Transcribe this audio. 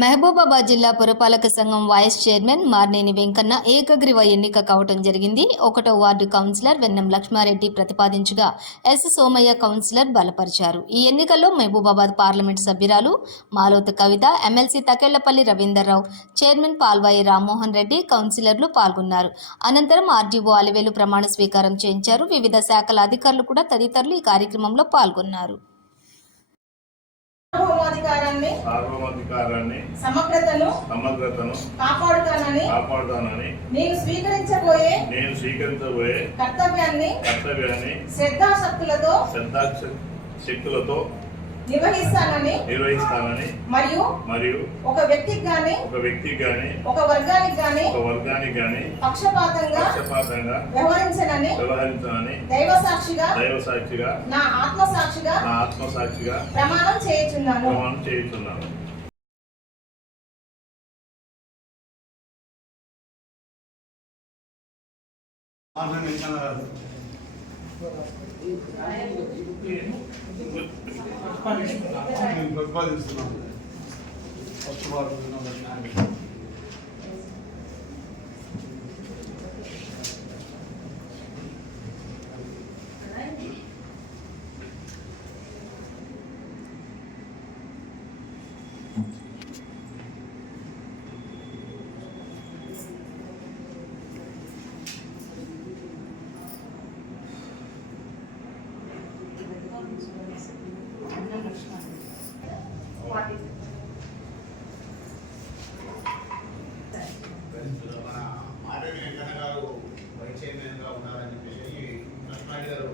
మహబూబాబాద్ జిల్లా పురపాలక సంఘం వైస్ చైర్మన్ మార్నేని వెంకన్న ఏకగ్రీవ ఎన్నిక కావటం జరిగింది. ఒకటో వార్డు కౌన్సిలర్ వెన్నం లక్ష్మారెడ్డి ప్రతిపాదించగా ఎస్. సోమయ్య కౌన్సిలర్ బలపరిచారు. ఈ ఎన్నికల్లో మహబూబాబాద్ పార్లమెంట్ సభ్యురాలు మాలోత్ కవిత ఎమ్మెల్సీ తకెళ్ళపల్లి రవీందర్రావు చైర్మన్ పాల్వాయి రామ్మోహన్ రెడ్డి కౌన్సిలర్లు పాల్గొన్నారు. అనంతరం ఆర్డీఓ అలివేలు ప్రమాణ స్వీకారం చేయించారు. వివిధ శాఖల అధికారులు కూడా తదితరులు ఈ కార్యక్రమంలో పాల్గొన్నారు. సార్వభౌమాధికారాన్ని సార్వభౌమాధికారాన్ని సమగ్రతను సమగ్రతను కాపాడుతానని కాపాడుతానని నేను స్వీకరించబోయే నేను స్వీకరించబోయే కర్తవ్యాన్ని కర్తవ్యాన్ని శ్రద్ధాశక్తులతో శ్రద్ధాక్ష శక్తులతో నిర్వహిస్తానని నిర్వహిస్తానని మరియు మరియు ఒక వ్యక్తికి గాని ఒక వ్యక్తికి గాని ఒక వర్గానికి గాని ఒక వర్గానికి గాని పక్షపాతంగా పక్షపాతంగా వ్యవహరించనని వ్యవహరించాలని దైవ సాక్షిగా దైవ సాక్షిగా నా ఆత్మ సాక్షిగా నా ఆత్మసాక్షిగా ప్రమాణం చేయుచున్నాను. ప్రమాణం చేయుచున్నాను. ప్రతిపాదిస్తున్నాము ఫస్ట్ వారు ఫార్టీ సిక్స్ గారు వైస్ చైర్మన్గా ఉన్నారని చెప్పేసి కృష్ణాడి గారు